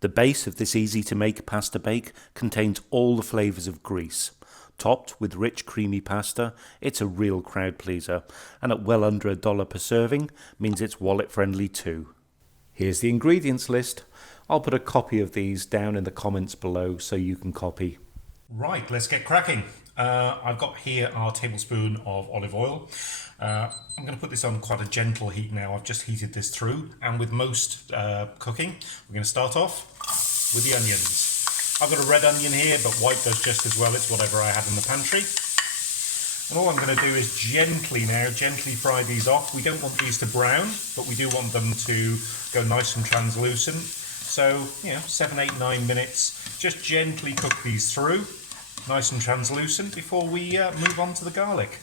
The base of this easy to make pasta bake contains all the flavours of Greece. Topped with rich creamy pasta, it's a real crowd pleaser, and at well under $1 per serving means it's wallet friendly too. Here's the ingredients list. I'll put a copy of these down in the comments below so you can copy. Right, let's get cracking. I've got here our tablespoon of olive oil. I'm going to put this on quite a gentle heat now. I've just heated this through, and with most cooking, we're going to start off with the onions. I've got a red onion here, but white does just as well. It's whatever I have in the pantry. And all I'm going to do is gently fry these off. We don't want these to brown, but we do want them to go nice and translucent. So, 7, 8, 9 minutes. Just gently cook these through, nice and translucent, before we move on to the garlic.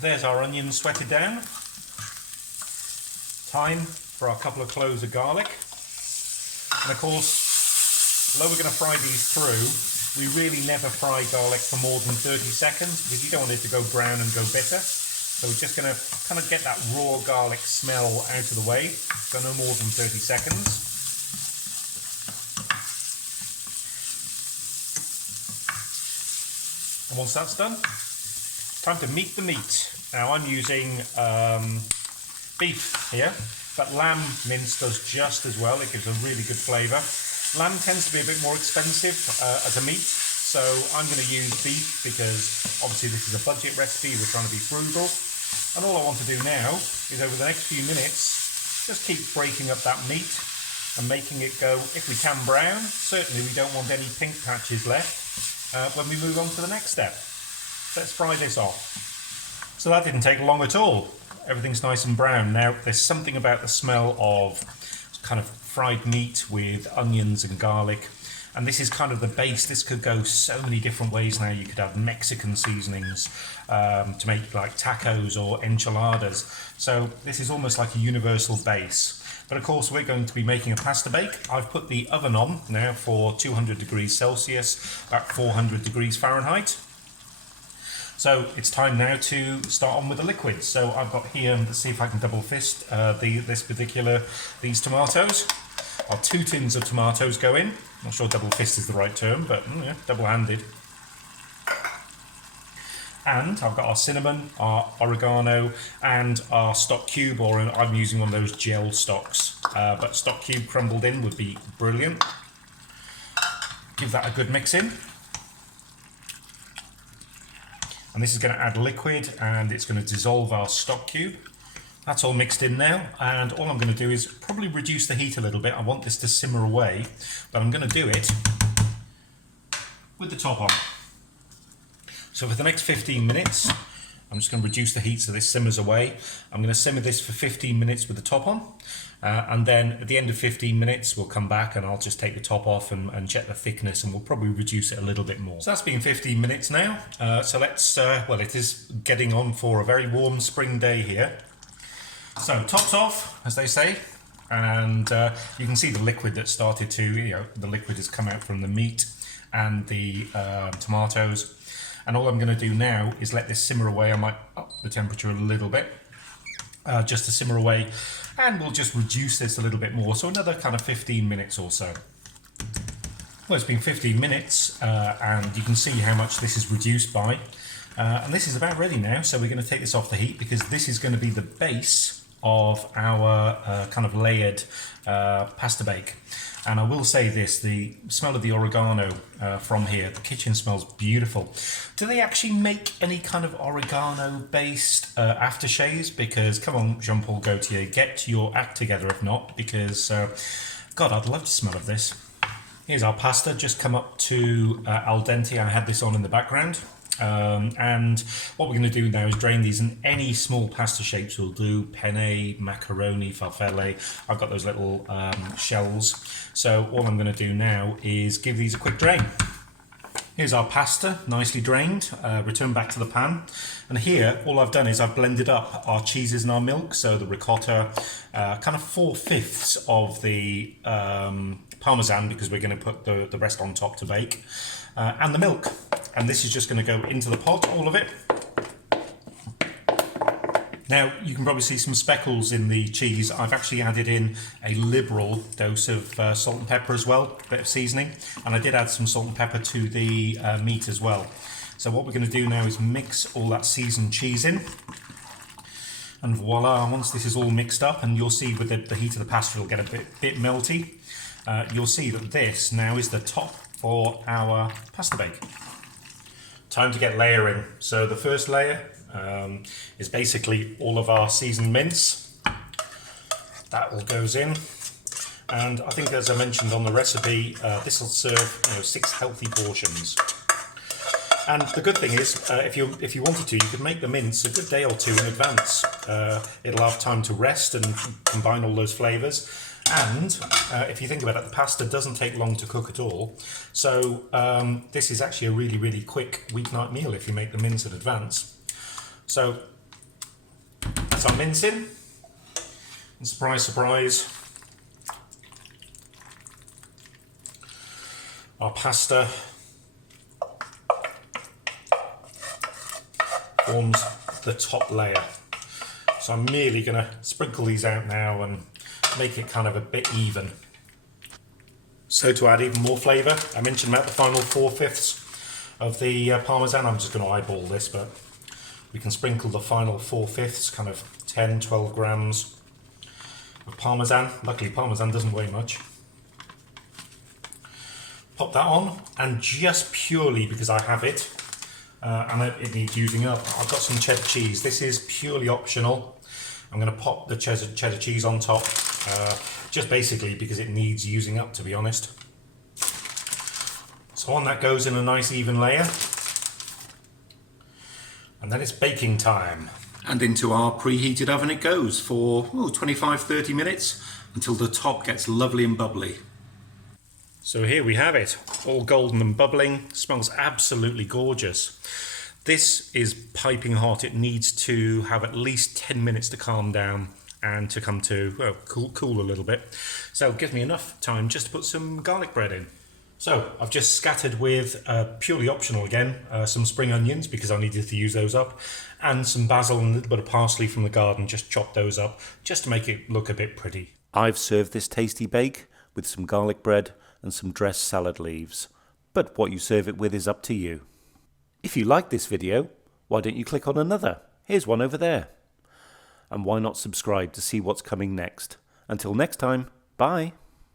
There's our onions sweated down. Time for our couple of cloves of garlic. And of course, although we're going to fry these through, we really never fry garlic for more than 30 seconds because you don't want it to go brown and go bitter. So we're just going to kind of get that raw garlic smell out of the way. So no more than 30 seconds. And once that's done, it's time to meat the meat. Now I'm using beef here, but lamb mince does just as well. It gives a really good flavour. Lamb tends to be a bit more expensive as a meat, so I'm going to use beef because obviously this is a budget recipe. We're trying to be frugal. And all I want to do now is over the next few minutes, just keep breaking up that meat and making it go, if we can, brown. Certainly we don't want any pink patches left. When we move on to the next step. Let's fry this off. So that didn't take long at all. Everything's nice and brown. Now there's something about the smell of kind of fried meat with onions and garlic, and this is kind of the base. This could go so many different ways now. You could have Mexican seasonings to make like tacos or enchiladas. So this is almost like a universal base. But of course we're going to be making a pasta bake. I've put the oven on now for 200 degrees Celsius, about 400 degrees Fahrenheit. So it's time now to start on with the liquids. So I've got here, let's see if I can double fist these tomatoes. Our 2 tins of tomatoes go in. Not sure double fist is the right term, but double-handed. And I've got our cinnamon, our oregano, and our stock cube, or I'm using one of those gel stocks. But stock cube crumbled in would be brilliant. Give that a good mix in. And this is going to add liquid, and it's going to dissolve our stock cube. That's all mixed in now, and all I'm going to do is probably reduce the heat a little bit. I want this to simmer away, but I'm going to do it with the top on. So for the next 15 minutes, I'm just going to reduce the heat so this simmers away. I'm going to simmer this for 15 minutes with the top on, and then at the end of 15 minutes we'll come back and I'll just take the top off and check the thickness, and we'll probably reduce it a little bit more. So that's been 15 minutes now. So let's, well, it is getting on for a very warm spring day here. So tops off, as they say, and you can see the liquid that started to, the liquid has come out from the meat and the tomatoes. And all I'm going to do now is let this simmer away. I might up the temperature a little bit, just to simmer away, and we'll just reduce this a little bit more. So another kind of 15 minutes or so. Well, it's been 15 minutes, and you can see how much this is reduced by. And this is about ready now, so we're going to take this off the heat because this is going to be the base of our kind of layered pasta bake. And I will say this, the smell of the oregano from here, the kitchen smells beautiful. Do they actually make any kind of oregano-based aftershaves? Because, come on, Jean-Paul Gaultier, get your act together if not, because, God, I'd love to smell of this. Here's our pasta, just come up to al dente. I had this on in the background. And what we're going to do now is drain these, and any small pasta shapes will do. Penne, macaroni, farfalle. I've got those little shells. So all I'm going to do now is give these a quick drain. Here's our pasta, nicely drained. Return back to the pan. And here, all I've done is I've blended up our cheeses and our milk. So the ricotta, kind of 4/5 of the Parmesan, because we're going to put the rest on top to bake. And the milk. And this is just going to go into the pot, all of it. Now you can probably see some speckles in the cheese. I've actually added in a liberal dose of salt and pepper as well, a bit of seasoning, and I did add some salt and pepper to the meat as well. So what we're going to do now is mix all that seasoned cheese in, and voila, once this is all mixed up, and you'll see with the heat of the pasta it'll get a bit melty, you'll see that this now is the top for our pasta bake. Time to get layering. So the first layer is basically all of our seasoned mince. That all goes in, and I think, as I mentioned on the recipe, this will serve 6 healthy portions. And the good thing is, if you wanted to, you could make the mince a good day or 2 in advance. It'll have time to rest and combine all those flavours. And if you think about it, the pasta doesn't take long to cook at all. So this is actually a really, really quick weeknight meal if you make the mince in advance. So that's our mince in. And surprise, surprise, our pasta forms the top layer. So I'm merely going to sprinkle these out now and make it kind of a bit even. So to add even more flavour, I mentioned about the final 4/5 of the Parmesan. I'm just going to eyeball this, but we can sprinkle the final 4/5, kind of 10-12 grams of Parmesan. Luckily Parmesan doesn't weigh much. Pop that on, and just purely because I have it, and it needs using up, I've got some cheddar cheese. This is purely optional. I'm going to pop the cheddar cheese on top, just basically because it needs using up, to be honest. So on that goes in a nice even layer. And then it's baking time. And into our preheated oven it goes for 25-30 minutes until the top gets lovely and bubbly. So here we have it, all golden and bubbling, smells absolutely gorgeous. This is piping hot. It needs to have at least 10 minutes to calm down and to come to, well, cool a little bit. So it gives me enough time just to put some garlic bread in. So I've just scattered with, purely optional again, some spring onions because I needed to use those up, and some basil and a little bit of parsley from the garden, just chop those up just to make it look a bit pretty. I've served this tasty bake with some garlic bread and some dressed salad leaves, but what you serve it with is up to you. If you like this video, why don't you click on another? Here's one over there. And why not subscribe to see what's coming next? Until next time, bye.